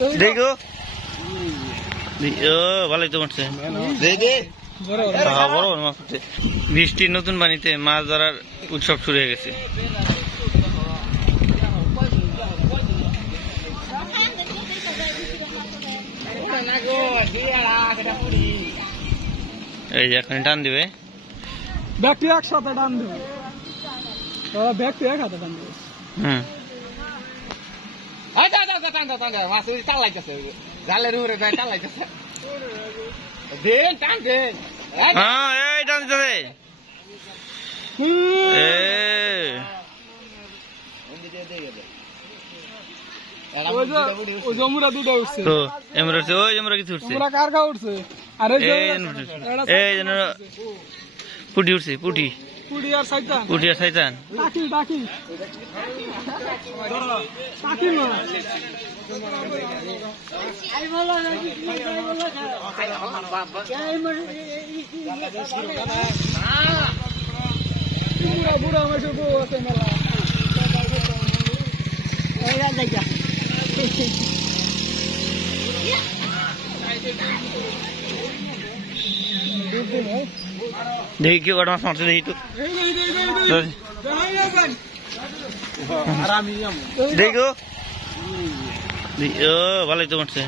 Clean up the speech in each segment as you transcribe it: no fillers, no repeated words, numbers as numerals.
দেখো ভালোই তো মারছে বড় মাছ উঠছে। বৃষ্টির নতুন পানিতে মাছ ধরার উৎসব শুরু হয়ে গেছে। এই যে এখন টান দিবে, ব্যক্তি একসাথে টান দেবে, ব্যক্তি এক হাতে টান দেবে। জালের উপরে টান লাইতেছে, টান দেন, এই টান দিতে পুটি উঠছে, পুটি আর শয়তান। বুড়া আমার বউ আছে মেলা। দেখি কি মাছ মারছে, দেখি তো দেখো ভালোই তো মারছে,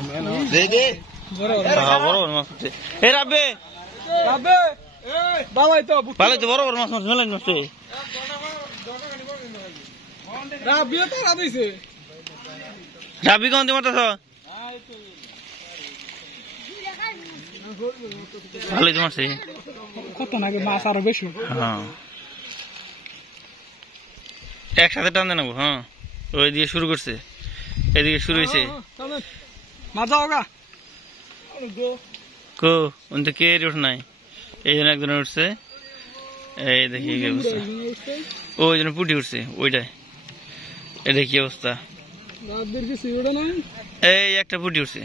বড় মাছ মারছে। এই রাব্বে ভালোই তো বড় বড় মাছ মারছে, মেলাই মারছে। রাব্বি কোন মারতেছ? ভালোই তো মারছে, কত নাকি মাছ আরো বেশি। হ্যাঁ একসাথে টান দেন। হ্যাঁ ওই দিয়ে শুরু করছে, এদিকে শুরু হয়েছে। কো তো কে উঠ নাই, এই জন্য একজন উঠছে। এই দেখি কি অবস্থা, ওই জন্য পুটি উঠছে ওইটাই। এটা কি অবস্থা, এই একটা পুটি উঠছে।